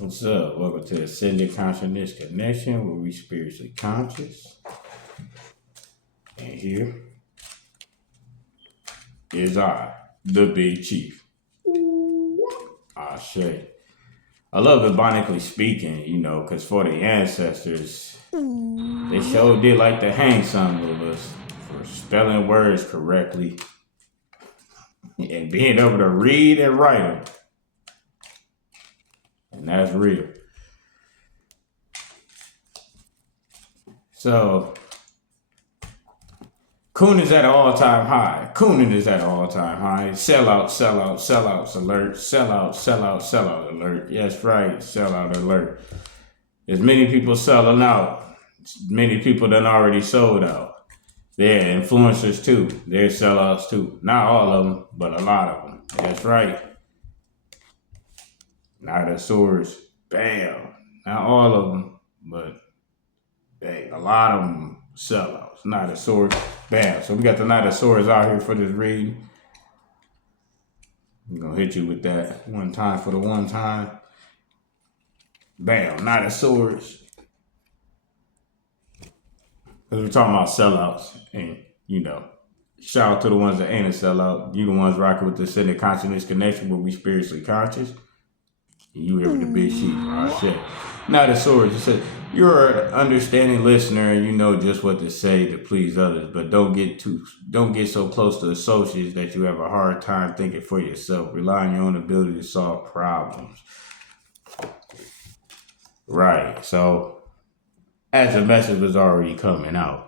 What's up? Welcome to Ascended Consciousness Connection, where we spiritually conscious. And here is I, the Big Chief. Ashe. I love ironically speaking, because for the ancestors, they sure did like to hang some of us for spelling words correctly and being able to read and write them. And that's real. So, Coon is at an all-time high. Cooning is at an all-time high. Sellouts alert. Sellout alert. Yes, right, sellout alert. There's many people selling out. Many people done already sold out. They're influencers too. They're sellouts too. Not all of them, but a lot of them. That's right. Knight of Swords. Bam. Not all of them, but hey, a lot of them sellouts. Knight of Swords. Bam. So we got the Knight of Swords out here for this reading. I'm going to hit you with that one time for the one time. Bam. Knight of Swords. Because we're talking about sellouts. And, shout out to the ones that ain't a sellout. You the ones rocking with the Ascended Consciousness Connection where we spiritually conscious. And you here with the Big Chief. Oh, shit. Knight of Swords. It says, you're an understanding listener and you know just what to say to please others, but don't get so close to associates that you have a hard time thinking for yourself. Rely on your own ability to solve problems. Right. So, as the message was already coming out,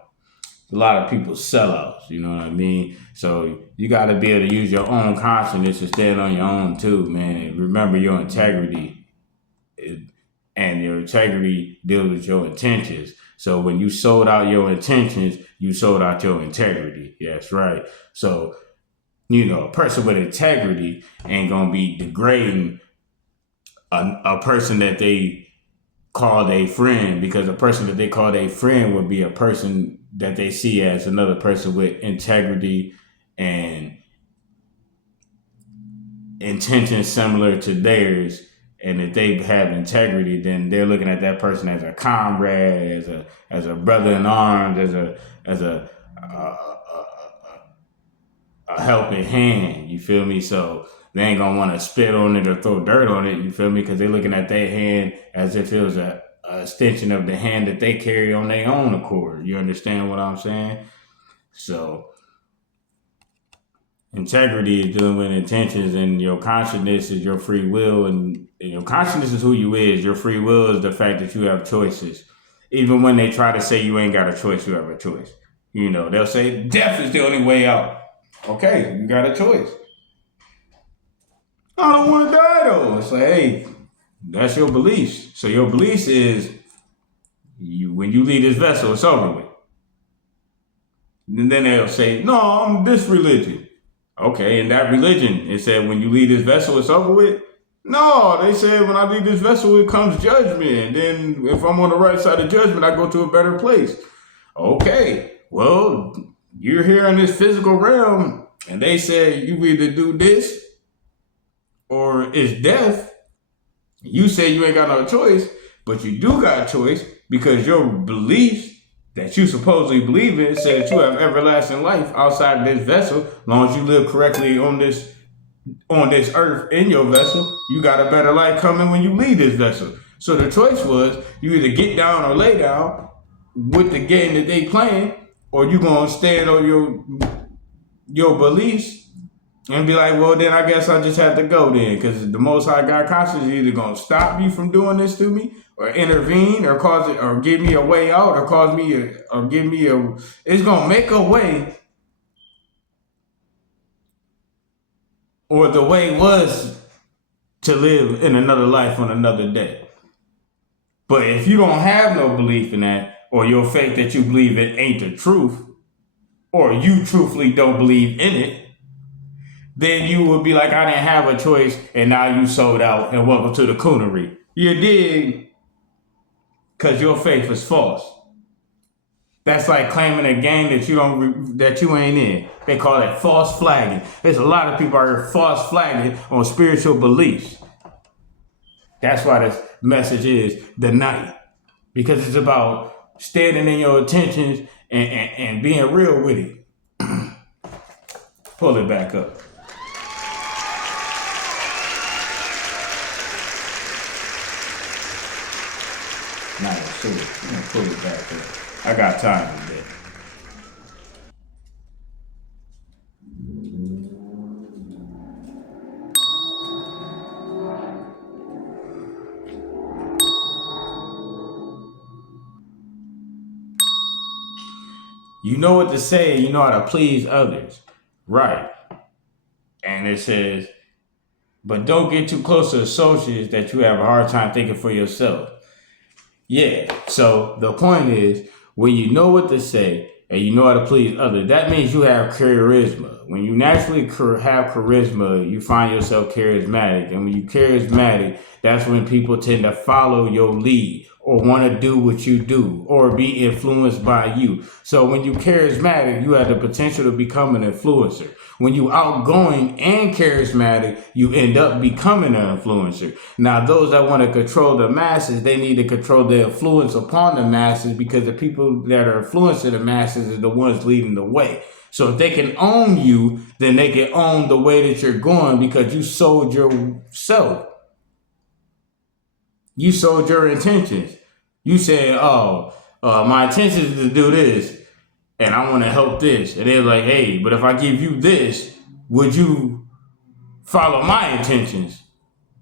a lot of people sellouts, you know what I mean? So you got to be able to use your own consciousness and stand on your own too, man. Remember your integrity. And your integrity deals with your intentions. So when you sold out your intentions, you sold out your integrity. Yes, right. So, a person with integrity ain't going to be degrading a person that they called a friend, because a person that they called a friend would be a person that they see as another person with integrity and intentions similar to theirs. And if they have integrity, then they're looking at that person as a comrade, as a brother in arms, as a helping hand. You feel me? So they ain't gonna want to spit on it or throw dirt on it. You feel me? Because they're looking at their hand as if it was a extension of the hand that they carry on their own accord. You understand what I'm saying? So integrity is dealing with intentions, and your consciousness is your free will, and your consciousness is who you is. Your free will is the fact that you have choices. Even when they try to say you ain't got a choice, you have a choice. They'll say death is the only way out. Okay, you got a choice. I don't want to die though. It's like, hey, that's your beliefs. So your beliefs is when you leave this vessel, it's over with. And then they'll say, no, I'm this religion. Okay, in that religion, it said when you leave this vessel, it's over with? No, they said when I leave this vessel, it comes judgment. And then if I'm on the right side of judgment, I go to a better place. Okay, well, you're here in this physical realm, and they said you either do this or it's death. You say you ain't got no choice, but you do got a choice because your beliefs that you supposedly believe in say that you have everlasting life outside of this vessel. As long as you live correctly on this earth in your vessel, you got a better life coming when you leave this vessel. So the choice was you either get down or lay down with the game that they playing, or you gonna stand on your beliefs and be like, well, then I guess I just have to go then, because the Most High God conscious is either gonna stop me from doing this to me, or intervene, or cause it, or give me a way out, or it's gonna make a way. Or the way was to live in another life on another day. But if you don't have no belief in that, or your faith that you believe in ain't the truth, or you truthfully don't believe in it, then you would be like, I didn't have a choice, and now you sold out, and welcome to the coonery. You did, because your faith is false. That's like claiming a game that you ain't in. They call it false flagging. There's a lot of people out here false flagging on spiritual beliefs. That's why this message is the night. Because it's about standing in your intentions and being real with it. Pull it back up. Now, I'm gonna pull it back up. I got time today. You know what to say, you know how to please others. Right. And it says, but don't get too close to associates that you have a hard time thinking for yourself. Yeah. So the point is, when you know what to say and you know how to please others, that means you have charisma. When you naturally have charisma, you find yourself charismatic. And when you're charismatic, that's when people tend to follow your lead or want to do what you do or be influenced by you. So when you're charismatic, you have the potential to become an influencer. When you outgoing and charismatic, you end up becoming an influencer. Now, those that want to control the masses, they need to control the influence upon the masses, because the people that are influencing the masses are the ones leading the way. So if they can own you, then they can own the way that you're going, because you sold yourself. You sold your intentions. You said, my intention is to do this, and I want to help this. And they're like, hey, but if I give you this, would you follow my intentions?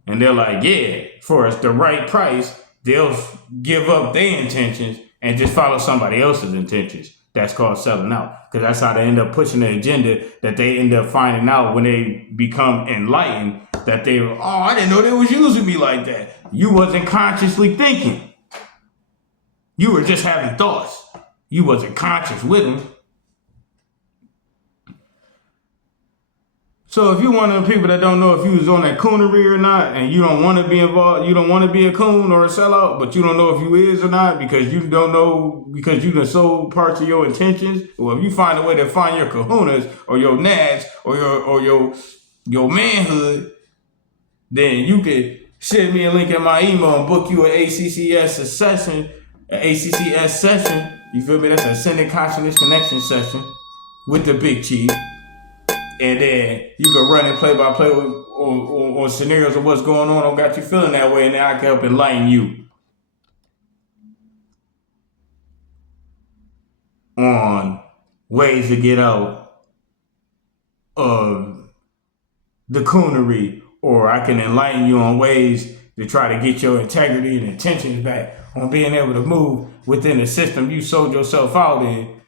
And they're like, yeah, for the right price, they'll give up their intentions and just follow somebody else's intentions. That's called selling out, because that's how they end up pushing the agenda that they end up finding out when they become enlightened, that they, I didn't know they was using me like that. You wasn't consciously thinking. You were just having thoughts. You wasn't conscious with them. So if you're one of the people that don't know if you was on that coonery or not, and you don't want to be involved, you don't want to be a coon or a sellout, but you don't know if you is or not, because you don't know, because you done sold parts of your intentions. Or if you find a way to find your kahunas or your nads or your manhood, then you could send me a link in my email and book you an ACCS session, You feel me? That's a Ascended Consciousness Connection session with the Big Chief. And then you can run and play by play on scenarios of what's going on. Got you feeling that way, and then I can help enlighten you on ways to get out of the coonery, or I can enlighten you on ways to try to get your integrity and intentions back on being able to move within the system you sold yourself out in.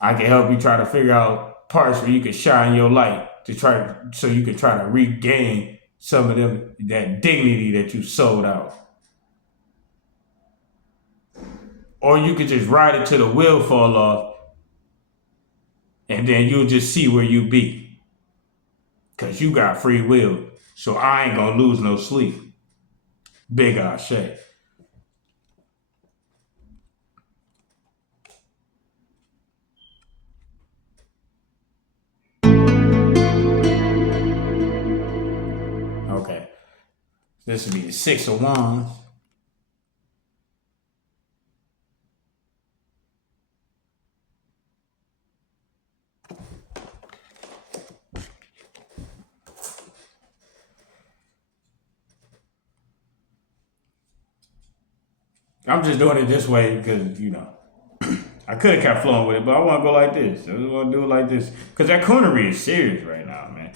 I can help you try to figure out parts where you can shine your light so you can try to regain some of that dignity that you sold out. Or you could just ride it till the wheel fall off, and then you'll just see where you be. Cause you got free will. So I ain't gonna lose no sleep. Big Ashe. Okay. This would be the Six of Wands. I'm just doing it this way because, I could have kept flowing with it, but I want to go like this. I just want to do it like this. Because that coonery is serious right now, man.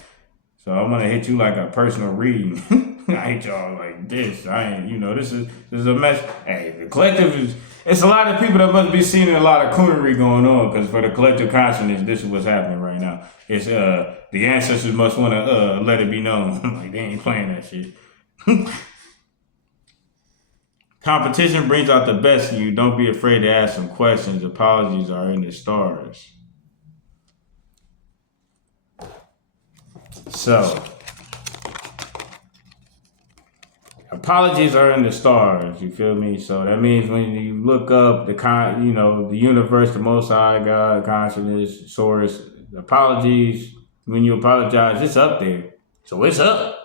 So I'm going to hit you like a personal reading. I hit y'all like this. I ain't, this is a mess. Hey, the collective it's a lot of people that must be seeing a lot of coonery going on, because for the collective consciousness, this is what's happening right now. It's, the ancestors must want to, let it be known. Like, they ain't playing that shit. Competition brings out the best in you. Don't be afraid to ask some questions. Apologies are in the stars. So, apologies are in the stars. You feel me? So that means when you look up the universe, the Most High, God, consciousness, source, apologies. When you apologize, it's up there. So it's up.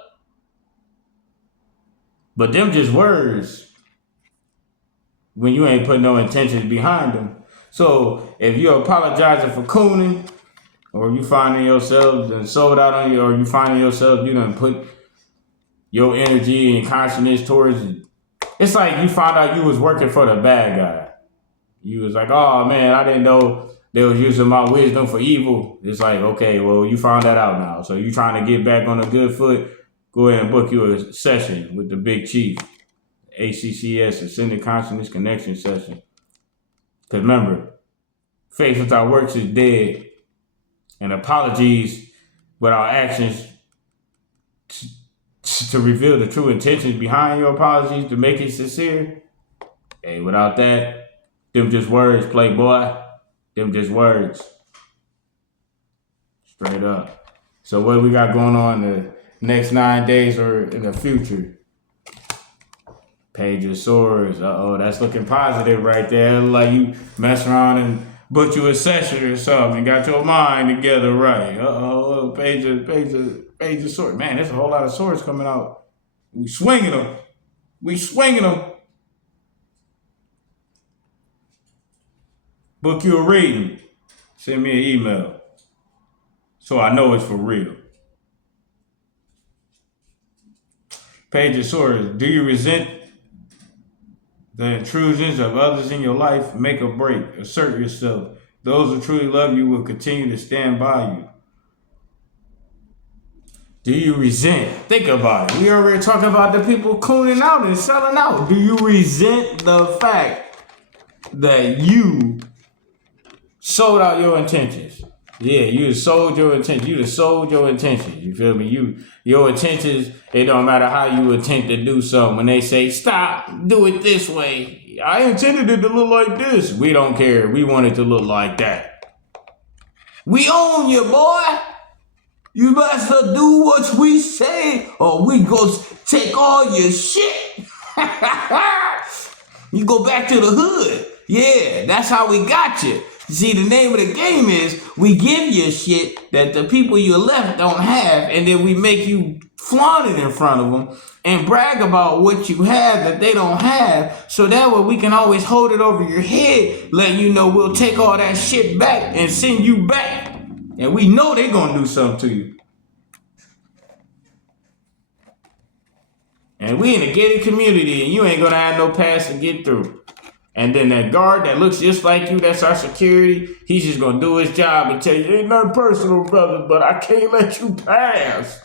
But them just words when you ain't put no intentions behind them. So if you're apologizing for cooning, or you finding yourself and sold out on you, or you finding yourself you done put your energy and consciousness towards it. It's like you found out you was working for the bad guy. You was like, oh man, I didn't know they was using my wisdom for evil. It's like, okay, well, you found that out now. So you trying to get back on a good foot, go ahead and book you a session with the big chief. ACCS, Ascended Consciousness Connection Session. Because remember, faith without works is dead. And apologies without actions to reveal the true intentions behind your apologies, to make it sincere. Hey, without that, them just words, playboy. Them just words. Straight up. So what we got going on the next 9 days or in the future? Page of Swords. Uh-oh, that's looking positive right there. Like you mess around and booked you a session or something and got your mind together right. Uh-oh, page of Swords. Man, there's a whole lot of swords coming out. We swinging them. Book you a reading. Send me an email so I know it's for real. Page of Swords. Do you resent the intrusions of others in your life? Make or break. Assert yourself. Those who truly love you will continue to stand by you. Do you resent? Think about it. We already talking about the people cooning out and selling out. Do you resent the fact that you sold out your intentions? Yeah, you sold your intentions. You sold your intentions. You feel me? Your intentions, it don't matter how you attempt to do something. When they say, stop, do it this way. I intended it to look like this. We don't care. We want it to look like that. We own you, boy. You better do what we say or we go take all your shit. You go back to the hood. Yeah, that's how we got you. See, the name of the game is we give you shit that the people you left don't have, and then we make you flaunt it in front of them and brag about what you have that they don't have, so that way we can always hold it over your head, letting you know we'll take all that shit back and send you back. And we know they're going to do something to you. And we in a gated community, and you ain't going to have no pass to get through. And then that guard that looks just like you, that's our security, he's just going to do his job and tell you, ain't nothing personal, brother, but I can't let you pass.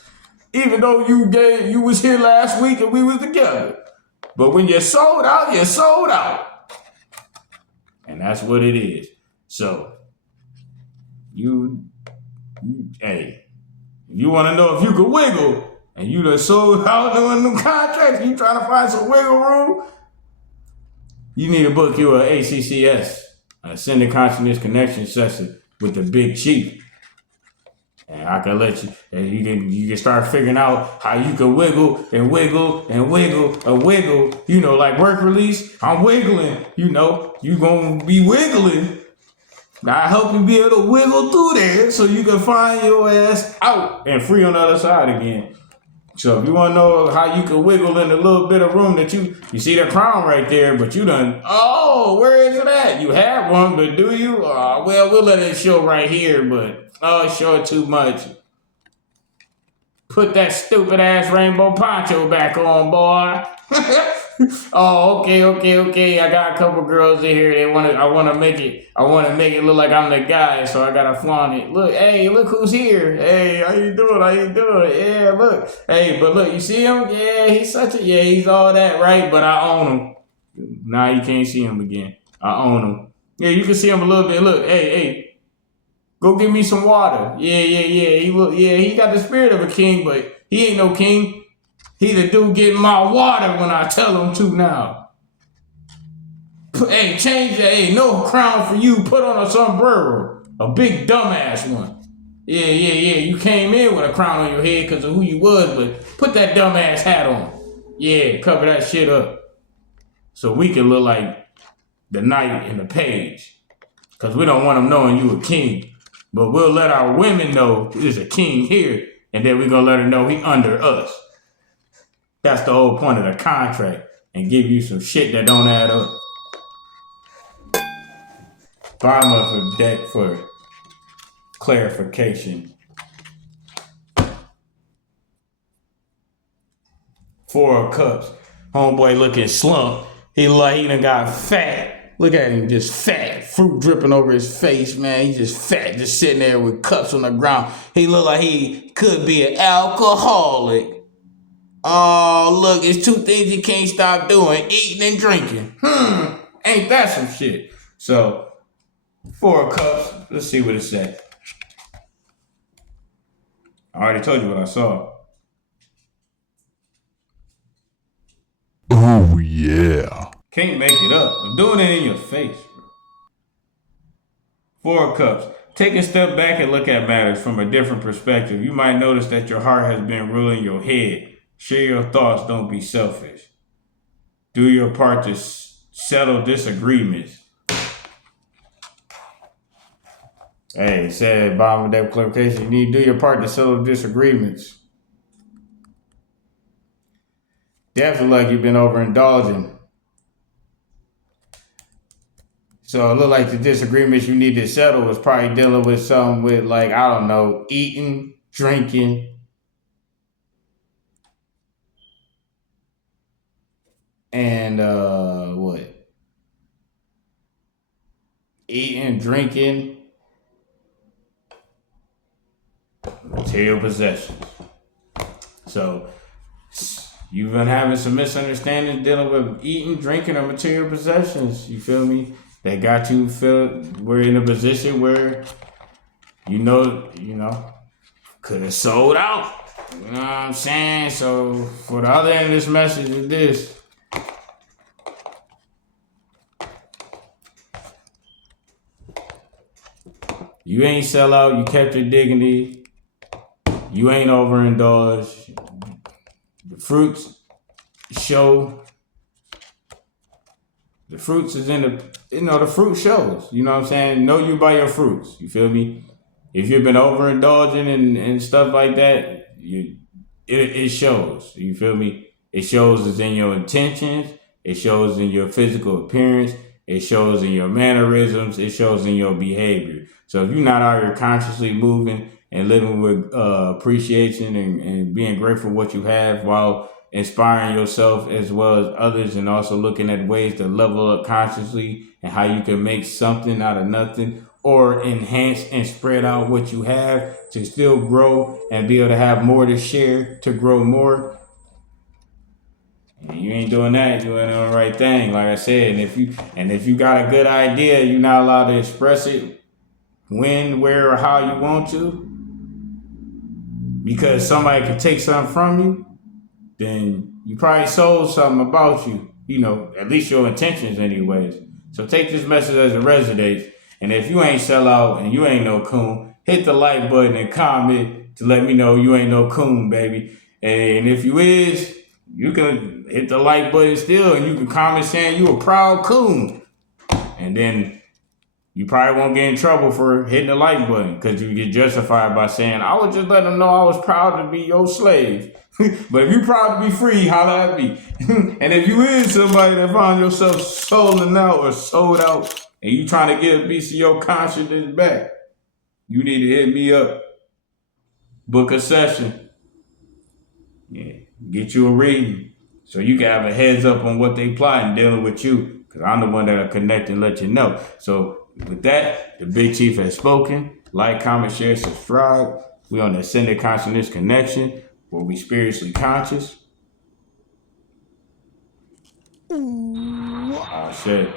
Even though you was here last week and we was together. But when you're sold out, you're sold out. And that's what it is. So, hey, if you want to know if you can wiggle, and you done sold out doing them contracts, you trying to find some wiggle room, you need to book you an ACCS, Ascended Consciousness Connection Session with the big chief. And I can let you, and you can start figuring out how you can wiggle and wiggle and wiggle and wiggle. You know, like work release, I'm wiggling. You know, you gonna be wiggling. Now I help you be able to wiggle through there so you can find your ass out and free on the other side again. So if you want to know how you can wiggle in a little bit of room that you see the crown right there, but you done, oh, where is it at? You have one, but do you? Well, we'll let it show right here, but it's showing too much. Put that stupid ass rainbow poncho back on, boy. Oh, okay. I got a couple girls in here. I want to make it look like I'm the guy, so I gotta flaunt it. Look who's here. Hey, how you doing? Yeah, look. Hey, but look, you see him? Yeah, he's all that, right? But I own him. Now you can't see him again. I own him. Yeah, you can see him a little bit. Look, hey, go get me some water. Yeah. He got the spirit of a king, but he ain't no king. He the dude getting my water when I tell him to now. Hey, change that. Hey, no crown for you. Put on a sombrero. A big dumbass one. Yeah. You came in with a crown on your head because of who you was, but put that dumbass hat on. Yeah, cover that shit up. So we can look like the knight and the page. Because we don't want them knowing you a king. But we'll let our women know there's a king here. And then we're going to let her know he under us. That's the whole point of the contract, and give you some shit that don't add up. Bottom of the deck for clarification. 4 of Cups. Homeboy looking slump. He done got fat. Look at him, just fat. Fruit dripping over his face, man. He just fat, just sitting there with cups on the ground. He look like he could be an alcoholic. Oh, look, it's 2 things you can't stop doing, eating and drinking. Ain't that some shit? So, 4 of Cups, let's see what it said. I already told you what I saw. Oh, yeah. Can't make it up. I'm doing it in your face, bro. 4 of Cups. Take a step back and look at matters from a different perspective. You might notice that your heart has been ruling your head. Share your thoughts. Don't be selfish. Do your part to settle disagreements. Hey, it said, bottom of that clarification, you need to do your part to settle disagreements. Definitely like you've been overindulging. So it looked like the disagreements you need to settle was probably dealing with something with, like, I don't know, eating, drinking, and what? Eating, drinking, material possessions. So you've been having some misunderstandings dealing with eating, drinking, or material possessions. You feel me? They got you we're in a position where you know, could have sold out. You know what I'm saying? So for the other end of this message is this. You ain't sell out, you kept your dignity, you ain't overindulged. The fruits show. The fruits is in the fruit shows. You know what I'm saying? Know you by your fruits. You feel me? If you've been overindulging and stuff like that, it shows. You feel me? It shows it's in your intentions. It shows in your physical appearance. It shows in your mannerisms. It shows in your behavior. So if you're not out here consciously moving and living with appreciation and being grateful for what you have while inspiring yourself as well as others, and also looking at ways to level up consciously and how you can make something out of nothing or enhance and spread out what you have to still grow and be able to have more to share to grow more. And you ain't doing that, you ain't doing the right thing, like I said. And if you got a good idea, you're not allowed to express it when, where, or how you want to, because somebody can take something from you, then you probably sold something about you, at least your intentions anyways. So take this message as it resonates. And if you ain't sell out and you ain't no coon, hit the like button and comment to let me know you ain't no coon, baby. And if you is, you can hit the like button still, and you can comment saying you a proud coon. And then you probably won't get in trouble for hitting the like button, because you get justified by saying, I would just let them know I was proud to be your slave. But if you proud to be free, holla at me. And if you is somebody that found yourself sold out or sold out, and you trying to get a piece of your consciousness back, you need to hit me up. Book a session. Yeah, get you a reading so you can have a heads up on what they plotting dealing with you, because I'm the one that'll connect and let you know. So with that, the Big Chief has spoken. Like, comment, share, subscribe. We on the Ascended Consciousness Connection, where we spiritually conscious. Oh shit.